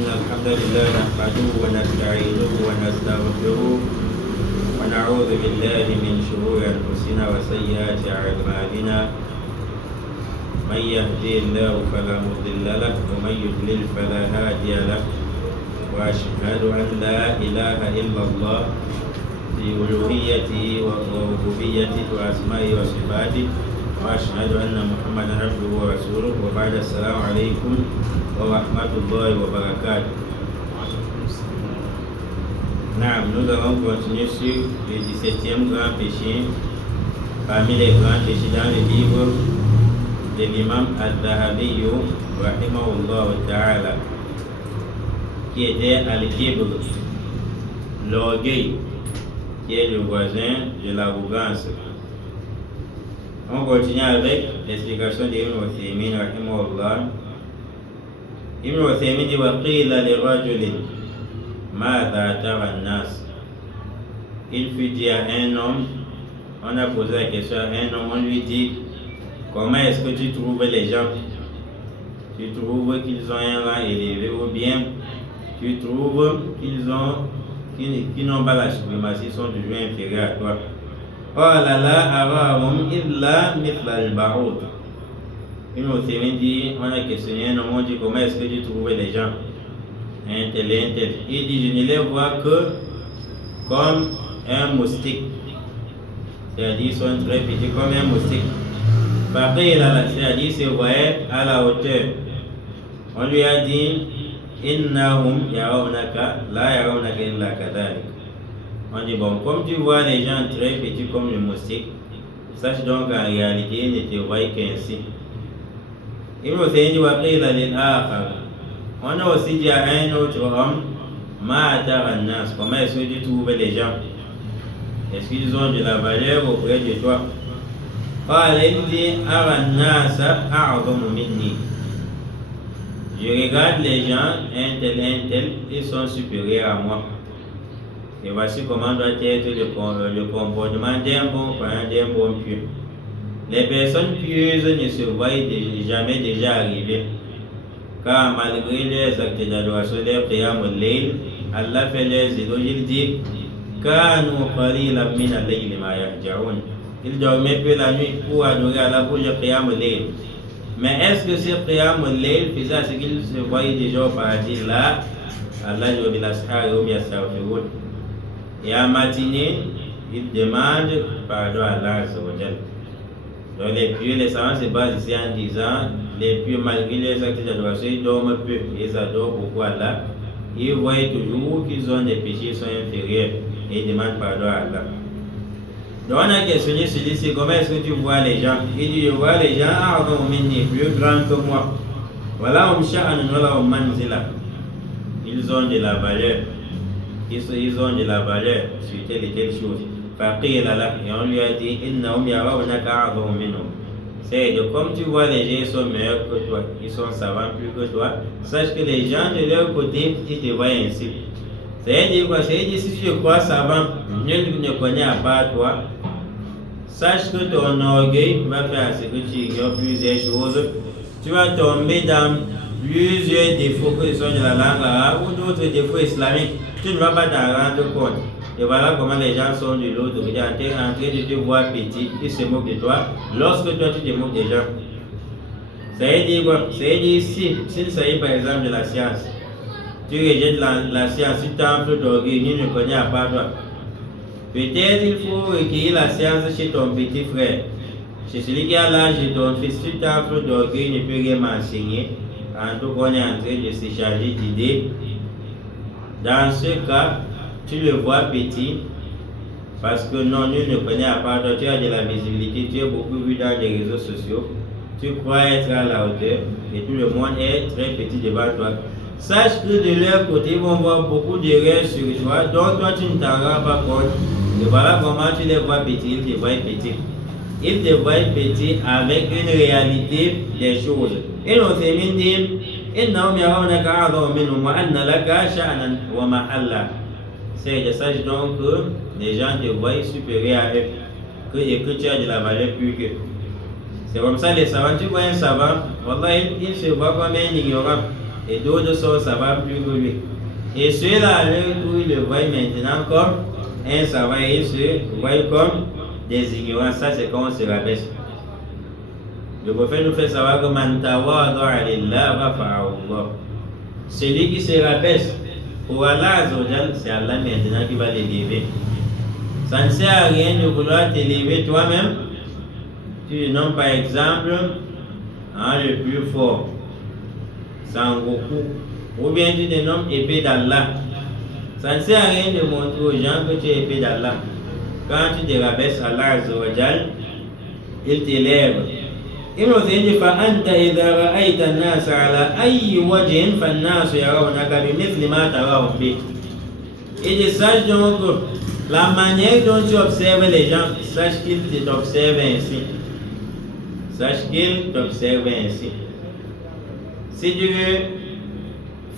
إن الحمد لله نحمده ونستعينه ونستغفره ونعوذ بالله من شرور أنفسنا وسيئات أعمالنا من يهدي الله فلا مضل له ومن يضلل فلا هادي له وأشهد أن لا إله إلا الله في ألوهيته وربوبيته وأسمائه وصفاته وأشهد أن محمدا عبده ورسوله وبعد السلام عليكم ورحمة الله وبركاته. Nous allons continuer sur le 17e grand péché parmi les grands péchés dans le livre de l'imam Al-Dhahabi rahimahullah ta'ala, qui était al-Kibr, l'orgueil, qui est le voisin de l'arrogance. On continue avec l'explication d'Ibn Uthaymin rahimahullah. Ibn Uthaymin dit wa qila li rajulin madha tara an-nas. Il fut dit à un homme, on a posé la question à un homme, on lui dit comment est-ce que tu trouves les gens? Tu trouves qu'ils ont un rang élevé ou bien tu trouves qu'ils n'ont pas la suprématie, ils sont toujours inférieurs à toi? Qala la arahum illa mithla al-ba'ud. Ibn Uthaymin dit, on a questionné un homme, on dit comment est-ce que tu trouves les gens? Un tel et un tel. Il dit, je ne les vois que comme un moustique. C'est-à-dire, ils sont très petits comme un moustique. C'est-à-dire, ils se voyaient à la hauteur. On lui a dit, innahum yarawnaka la yarawnaka illa kadhalik. On dit, bon, comme tu vois les gens très petits comme le moustique, sache donc en réalité, ils ne te voient qu'ainsi. Ibn Uthaymin dit, wa qila lil akhar. On a aussi dit à un autre homme, ma atara an-nas, comment est-ce que tu trouves les gens? Est-ce qu'ils ont de la valeur auprès de toi? Qala, il dit, ara an-nasa a'zamu minni. Je regarde les gens, un tel, ils sont supérieurs à moi. Et voici comment doit être le comportement d'un bon croyant, d'un bon pieux. Les personnes pieuses ne se voient jamais déjà arriver. Car malgré leurs actes d'adoration, leurs prières al-layl, Allah fait leurs éloges. Il dit Kanu qalilan min al-layli ma yahja'un. Ils dormaient peu la nuit pour adorer Allah pour les prières al-layl. Mais est-ce que ces prières al-layl faisaient à ce qu'ils se voyaient déjà au paradis? Là, Allah dit bil ashari hum yastaghfirun. Et à matinée, ils demandent pardon à Allah azza wa jalla. Donc les pieux, les savants se basent ici en disant, les pieux malgré les actes d'adoration, ils dorment peu, ils adorent beaucoup Allah. Ils voient toujours qu'ils ont des péchés, ils sont inférieurs et ils demandent pardon à Allah. Donc on a questionné celui-ci, comment est-ce que tu vois les gens? Il dit, je vois les gens plus grands que moi. Voilà, ils ont de la valeur. Ils ont de la valeur sur telle et telle chose. Et on lui a dit, c'est de comme tu vois les gens, ils sont meilleurs que toi, ils sont savants plus que toi. Sache que les gens de leur côté, ils te voient ainsi. C'est-à-dire quoi? C'est-à-dire si tu crois savant, nul ne connaît à part toi. Sache que ton orgueil va faire ce que tu ignores plusieurs choses. Tu vas tomber dans plusieurs défauts que sont de la langue arabe ou d'autres défauts islamiques. Tu ne vas pas t'en rendre compte. Et voilà comment les gens sont de l'autre côté en train de te voir petit, ils se moquent de toi lorsque toi tu te moques des gens. Ça veut dire quoi? Ça veut dire s'il s'agit par exemple de la science, tu rejettes la science, tu t'enfles d'orgueil, nul ne connaît à part toi. Peut-être il faut recueillir la science chez ton petit frère. Chez celui qui a l'âge de ton fils, tu t'enfles d'orgueil, il ne peut rien m'enseigner. En tout cas, on est en train de s'échanger d'idées. Dans ce cas, tu le vois petit parce que non, nul ne connaît à part toi, tu as de la visibilité, tu es beaucoup vu dans les réseaux sociaux, tu crois être à la hauteur et tout le monde est très petit devant toi. Sache que de leur côté, ils vont voir beaucoup d'erreurs sur toi, donc toi tu ne t'en rends pas compte. Et voilà comment tu les vois petits, ils te voient petits. Ils te voient petits avec une réalité des choses. Et nous Uthaymin dit إنهم يرونك أعظم منهم وأن لك شأنا ومحلا. C'est de sache donc que les gens te voient supérieur à eux et que tu as de la valeur plus qu'eux. C'est comme ça les savants, tu vois un savant, wallah, il se voit comme un ignorant. et d'autres sont savables plus que lui. Et ceux-là, où ils le voient maintenant comme un savant, et ils se voient comme des ignorants. Ça, c'est quand on se rabaisse. Le prophète nous fait savoir que man tawadda'a lillah rafa'ahu Allah. Celui qui se rabaisse pour Allah Azzawajal, c'est Allah maintenant qui va l'élever. Ça ne sert à rien de vouloir t'élever toi-même. Tu le nommes par exemple le plus fort, Sangoku, ou bien tu te nommes épée d'Allah. Ça ne sert à rien de montrer aux gens que tu es épée d'Allah. Quand tu te rabaisses, Allah Azzawajal, il t'élève. Ibn Uthaymin dit فأنت إذا رأيت الناس على أي وجه فالناس يرونك بمثل ما تراهم به. Il dit sache donc la manière dont tu observes les gens, sache qu'ils t'observent ainsi. Sache qu'ils t'observent ainsi. Si tu veux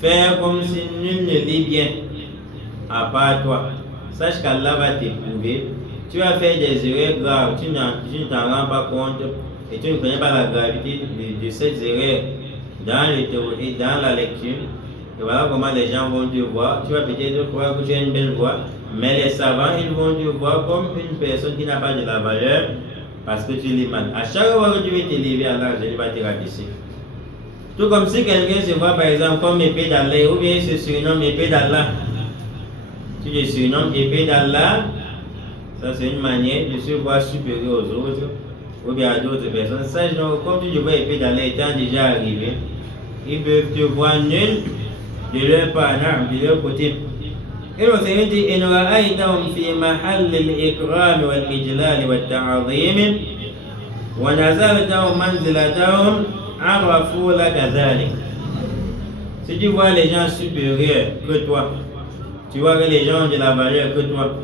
faire comme si nul ne lit bien à part toi, sache qu'Allah va t'éprouver. Tu vas faire des erreurs graves, tu ne t'en rends pas compte et tu ne connais pas la gravité de ces erreurs dans le théorie, dans la lecture. Et voilà comment les gens vont te voir. Tu vas peut-être croire que tu as une belle voix, mais les savants, ils vont te voir comme une personne qui n'a pas de la valeur parce que tu lis mal. À chaque fois que tu veux t'élever, Allah va te rabaisser. Tout comme si quelqu'un se voit par exemple comme épée d'Allah ou bien il se surnomme épée d'Allah. Tu te surnommes épée d'Allah, ça c'est une manière de se voir supérieur aux autres ou bien à d'autres personnes. Sache donc, comme tu te vois épée d'Allah étant déjà arrivé, ils peuvent te voir nul de leur part, de leur côté. Et on s'est dit, إن رأيتهم في محل الإكرام والإجلال والتعظيم ونزلتهم منزلتهم عرفوا لك ذلك. Si tu vois les gens supérieurs que toi, tu vois que les gens ont de la valeur que toi,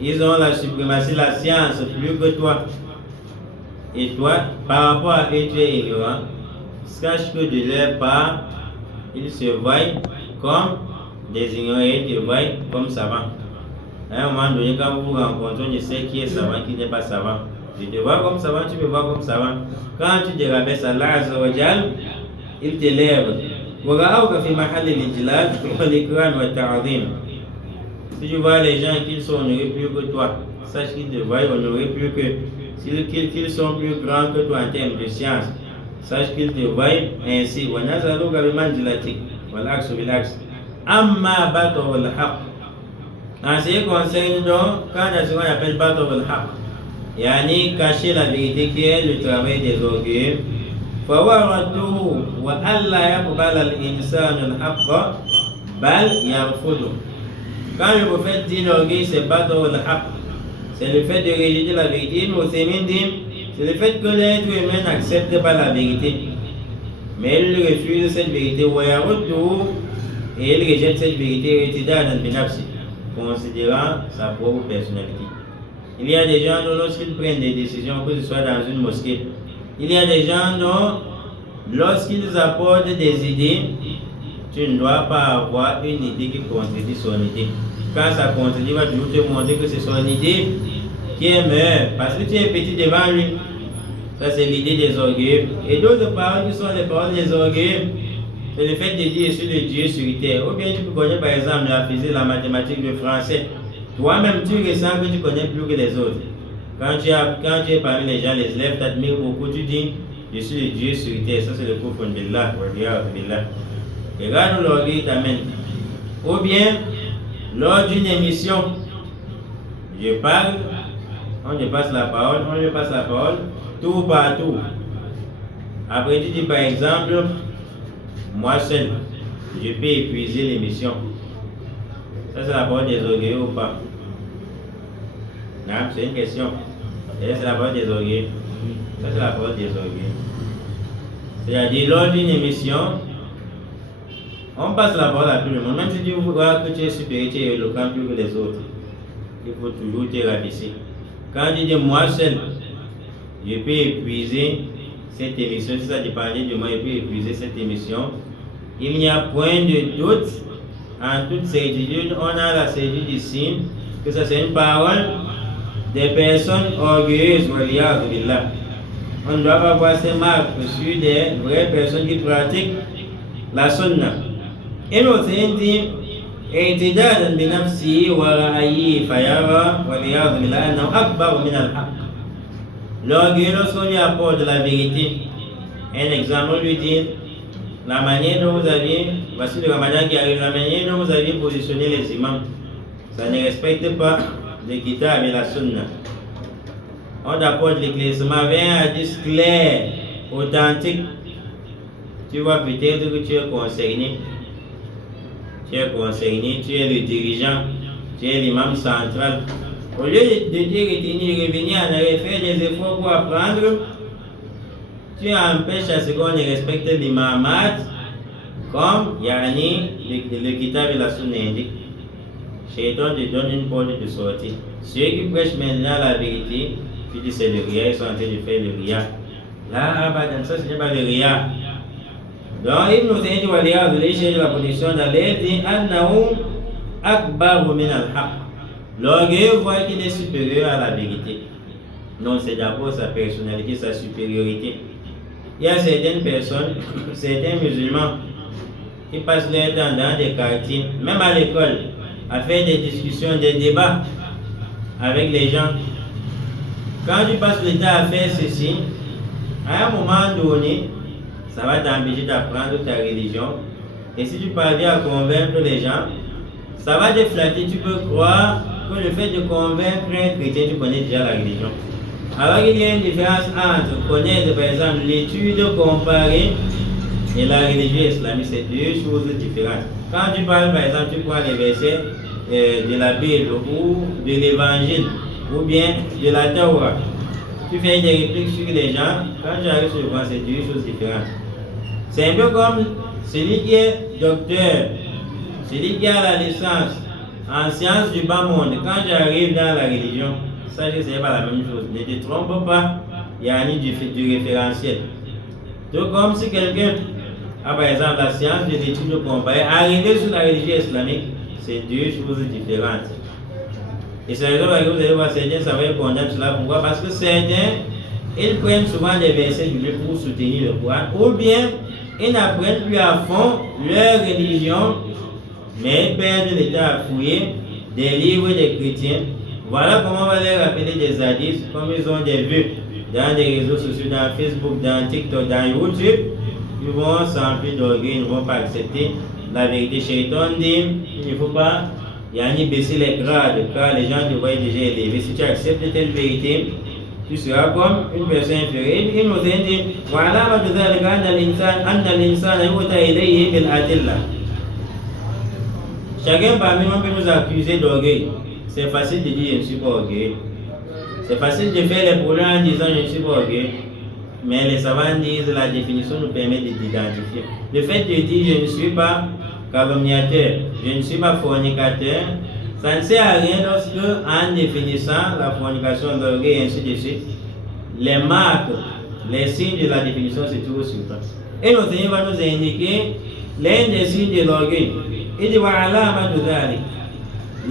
ils ont la suprématie, la science plus que toi, et toi, par rapport à eux, tu es ignorant, sache que de leur part, ils se voient comme des ignorants et ils te voient comme savants. À un moment donné, quand vous vous rencontrez, je sais qui est savant, qui n'est pas savant. Je te vois comme savant, tu me vois comme savant. Quand tu te rabaisses à Allah Azzawajal, il t'élève. Si tu vois les gens qui sont honorés plus que toi, sache qu'ils te voient honorés plus que qu'ils sont plus grands que toi en termes de science. Sache qu'ils te voient ainsi. Amma batul haq. En ce qui concerne donc, quand on appelle batul haq, yani cacher la vérité qui est le travail des orgueils. فورده وألا يقبل الإنسان الحق بل يرفضه. Quand le prophète dit l'orgueil, c'est pas dans le haq, c'est le fait de rejeter la vérité. Nous c'est le fait que l'être humain n'accepte pas la vérité, mais il refuse cette vérité. Et il rejette cette vérité, considérant sa propre personnalité. Il y a des gens dont lorsqu'ils prennent des décisions, que ce soit dans une mosquée, il y a des gens dont, lorsqu'ils apportent des idées, tu ne dois pas avoir une idée qui contredit son idée. Quand ça contredit, il va toujours te montrer que c'est son idée qui est meilleure, parce que tu es petit devant lui. Ça, c'est l'idée des orgueils. Et d'autres paroles qui sont les paroles des orgueils, c'est le fait de dire je suis le Dieu sur terre. Ou bien tu peux connaître par exemple la physique, la mathématique, le français. Toi-même, tu ressens que tu connais plus que les autres. Quand tu es parmi les gens, les élèves t'admirent beaucoup, tu dis je suis le Dieu sur terre. Ça, c'est le kufr billah. Regarde où l'orgueil t'amène. Ou bien, lors d'une émission, je parle, on me passe la parole, tout partout. Après, tu dis par exemple, moi seul, je peux épuiser l'émission. Ça, c'est la parole des orgueils ou pas? Non, c'est une question. Et c'est la parole des orgueils. Ça, c'est la parole des orgueils. C'est-à-dire, lors d'une émission, on passe la parole à tout le monde. Même si tu vois que tu es supérieur, tu es éloquent plus que les autres, il faut toujours te rabaisser. Quand tu dis moi seul, je peux épuiser cette émission. Si ça dépendait de moi, je peux épuiser cette émission. Il n'y a point de doute, en toute certitude, on a la certitude ici que ça c'est une parole des personnes orgueilleuses. On ne doit pas voir ces marques sur des vraies personnes qui pratiquent la sunna. Et nous dit اعتدادا بنفسه ورأيه فيرى والعياذ بالله أنه أكبر من الحق. L'orgueil lorsqu'on lui apporte de la vérité, un exemple lui dit la manière dont vous avez, voici le Ramadan qui arrive, la manière dont vous avez positionné les imams, ça ne respecte pas le kitab et la sunna. On t'apporte l'éclaircissement avec un hadith clair, authentique. Tu vois peut-être que tu es concerné. Tu es le dirigeant, tu es l'imam central. Au lieu de dire revenir en arrière, faire des efforts pour apprendre, tu empêches à ce qu'on respecte l'imamat comme le kitab et la sunna indiquent. Shaitan te donne une porte de sortie. Ceux qui prêchent maintenant la vérité, tu dis c'est le ria, ils sont en train de faire le ria. Là, ça ce n'est pas le ria. Donc, Ibn Taymiyyah wa liyad de la position d'aller dit annahu akbar min al-haq. L'orgueil voit qu'il est supérieur à la vérité. Non, c'est d'abord sa personnalité, sa supériorité. Il y a certaines personnes, certains musulmans, qui passent leur temps dans des quartiers, même à l'école, à faire des discussions, des débats avec les gens. Quand tu passes le temps à faire ceci, à un moment donné, ça va t'empêcher d'apprendre ta religion. Et si tu parviens à convaincre les gens, ça va te flatter. Tu peux croire que le fait de convaincre un chrétien, tu connais déjà la religion. Alors il y a une différence entre connaître par exemple l'étude comparée et la religion islamique. C'est deux choses différentes. Quand tu parles par exemple, tu prends les versets de la Bible ou de l'évangile ou bien de la Torah. Tu fais des répliques sur les gens. Quand tu arrives sur le point, c'est deux choses différentes. C'est un peu comme celui qui est docteur, celui qui a la licence en sciences du bas monde. Quand j'arrive dans la religion, sache que ce n'est pas la même chose. Ne te trompe pas, il y a du référentiel. Tout comme si quelqu'un a par exemple la science de l'étude comparée, arriver sur la religion islamique, c'est deux choses différentes. Et c'est la raison pour laquelle vous allez voir certains savants condamnent cela. Pourquoi? Parce que certains, ils prennent souvent des versets bibliques pour soutenir le Coran, ou bien ils n'apprennent plus à fond leur religion, mais ils perdent le temps à fouiller des livres des chrétiens. Voilà comment on va les rappeler des hadiths, comme ils ont des vues dans des réseaux sociaux, dans Facebook, dans TikTok, dans YouTube. Ils vont s'emplir d'orgueil, ils ne vont pas accepter la vérité. Shaitan dit il ne faut pas baisser les grades, car les gens te voient déjà élevés. Si tu acceptes telle vérité, tu seras comme une personne inférieure. Il nous dit وعلامة ذلك أن الإنسان يؤتى إليه بالأدلة. Chacun parmi nous peut nous accuser d'orgueil. C'est facile de dire je ne suis pas orgueilleux. C'est facile de faire les problèmes en disant je ne suis pas orgueilleux. Mais les savants disent la définition nous permet de l'identifier. Le fait de dire je ne suis pas calomniateur, je ne suis pas fornicateur, ça ne sert à rien lorsque, en définissant la fornication, l'orgueil et ainsi de suite, les marques, les signes de la définition se trouvent sur toi. Et notre Seigneur va nous indiquer l'un des signes de l'orgueil. Il dit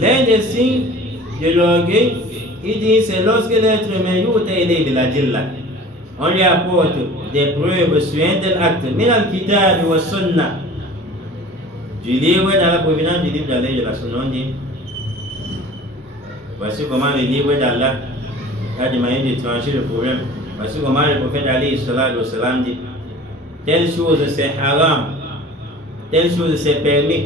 l'un des signes de l'orgueil, il dit c'est lorsque l'être humain on lui apporte des preuves sur un tel acte, min al-kitab wa sunna, du livre dans la provenance du livre d'Allah et de la sunna. On dit voici comment le livre d'Allah a des manières de trancher le problème. Voici comment le prophète Ali sallam dit telle chose c'est haram, telle chose c'est permis.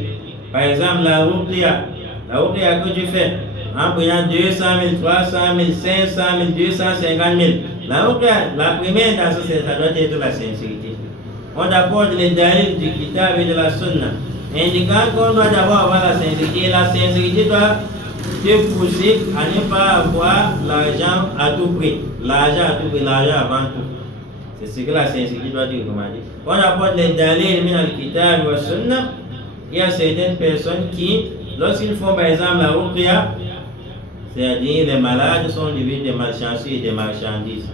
Par exemple la ruqya que tu fais en prenant 200 000, 300 000, 500 000, 250 000. La première intention, ça doit être la sincérité. On apporte les dalils du kitab et de la sunna, indiquant qu'on doit d'abord avoir la sincérité. Et la sincérité doit te pousser à ne pas avoir l'argent à tout prix. L'argent avant tout. C'est ce que la sincérité doit te recommander. On apporte les dalils dans le kitab et la sunna. Il y a certaines personnes qui, lorsqu'ils font par exemple la ruqya, c'est-à-dire les malades sont devenus des malchanceux et des marchandises.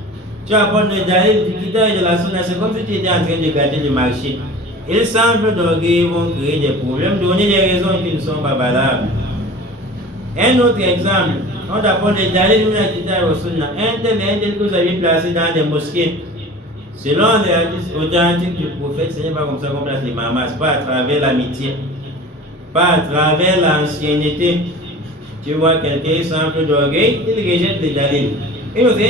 Tu apportes le dalil du kitab et de la sunna, c'est comme si tu étais en train de gâter le marché. Ils semblent d'orgueil, ils vont créer des problèmes, donner des raisons qui ne sont pas valables. Un autre exemple, on apporte le dalil du kitab et de la sunna, un tel que vous avez placé dans des mosquées. Selon les hadiths authentiques du prophète, ce n'est pas comme ça qu'on place les mamas, pas à travers l'amitié, pas à travers l'ancienneté. Tu vois quelqu'un sans peu d'orgueil, il rejette les dalils. Et nous avons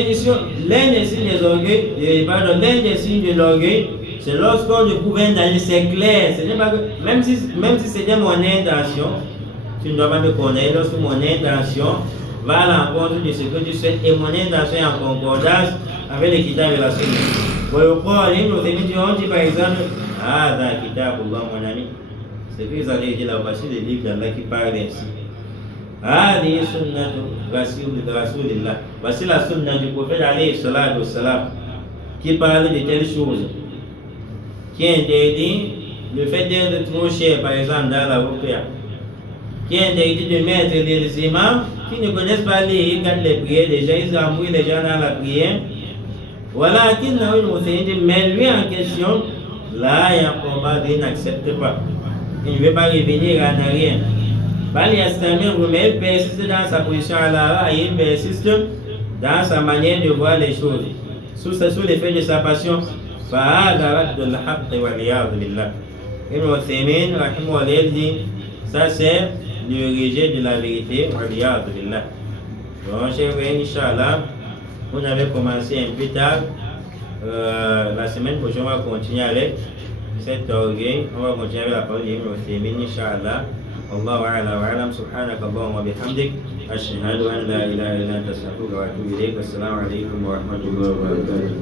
l'un des signes des orgueils, l'un des signes de l'orgueil, c'est lorsqu'on découvre un dalil, c'est clair. Ce n'est pas que, même si c'était mon intention, tu ne dois pas me connaître. Lorsque mon intention va à l'encontre de ce que tu sais et mon intention est en concordance avec les kitab et la sunna. Pour le problème, nos amis diront par exemple, ah, dans le kitab, mon ami, c'est que vous allez dire là, voici les livres d'Allah qui parlent ainsi. Ah, les sunnah de Rasulillah. Voici la sunna du prophète alayhi salatu wassalam qui parle de telles choses, qui interdit le fait d'être trop cher, par exemple, dans la ruqya, qui interdit de mettre les imams qui ne connaissent pas les prières, déjà ils embrouillent les gens dans la prière. Voilà, mais lui en question, là, il n'accepte pas. Il ne veut pas revenir en arrière. Il persiste dans sa position à l'ara et il persiste dans sa manière de voir les choses. Sous l'effet de sa passion, Ibn Uthaymin, rahimahullah, dit, ça c'est le rejet de la vérité. Donc, chers frères, Inch'Allah, on avait commencé un peu tard. La semaine prochaine, on va continuer avec cet orgueil. On va continuer avec la parole d'Ibn Uthaymin, Inch'Allah. والله أعلى وأعلم سبحانك اللهم وبحمدك أشهد أن لا إله إلا أنت أستغفرك وأتوب إليك والسلام عليكم ورحمة الله وبركاته.